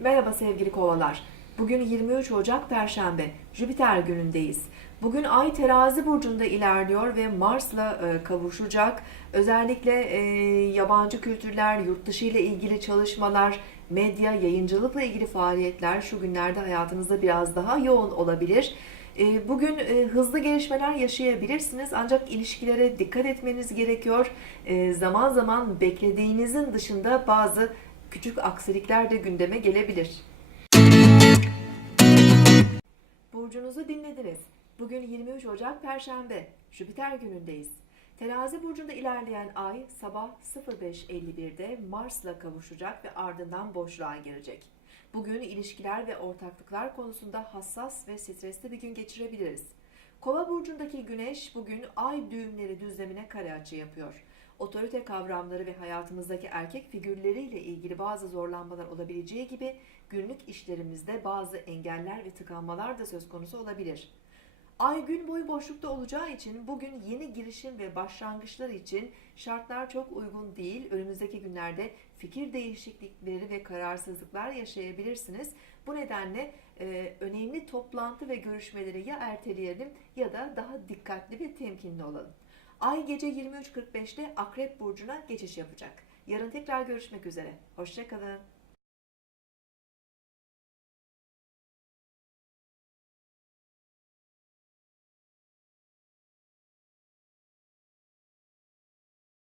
Merhaba sevgili kovalar. Bugün 23 Ocak Perşembe. Jüpiter günündeyiz. Bugün Ay terazi burcunda ilerliyor ve Mars'la e, kavuşacak. Özellikle e, yabancı kültürler, yurt dışı ile ilgili çalışmalar, medya, yayıncılıkla ilgili faaliyetler şu günlerde hayatınızda biraz daha yoğun olabilir. E, Bugün e, hızlı gelişmeler yaşayabilirsiniz ancak ilişkilere dikkat etmeniz gerekiyor. E, Zaman zaman beklediğinizin dışında bazı küçük aksilikler de gündeme gelebilir. Burcunuzu dinlediniz. Bugün 23 Ocak Perşembe, Jüpiter günündeyiz. Terazi burcunda ilerleyen ay sabah 05.51'de Mars'la kavuşacak ve ardından boşluğa girecek. Bugün ilişkiler ve ortaklıklar konusunda hassas ve stresli bir gün geçirebiliriz. Kova burcundaki güneş bugün ay düğümleri düzlemine kare açı yapıyor. Otorite kavramları ve hayatımızdaki erkek figürleriyle ilgili bazı zorlanmalar olabileceği gibi günlük işlerimizde bazı engeller ve tıkanmalar da söz konusu olabilir. Ay gün boyu boşlukta olacağı için bugün yeni girişim ve başlangıçlar için şartlar çok uygun değil. Önümüzdeki günlerde fikir değişiklikleri ve kararsızlıklar yaşayabilirsiniz. Bu nedenle e, önemli toplantı ve görüşmeleri ya erteleyelim ya da daha dikkatli ve temkinli olalım. Ay gece 23.45'te Akrep Burcu'na geçiş yapacak. Yarın tekrar görüşmek üzere. Hoşçakalın.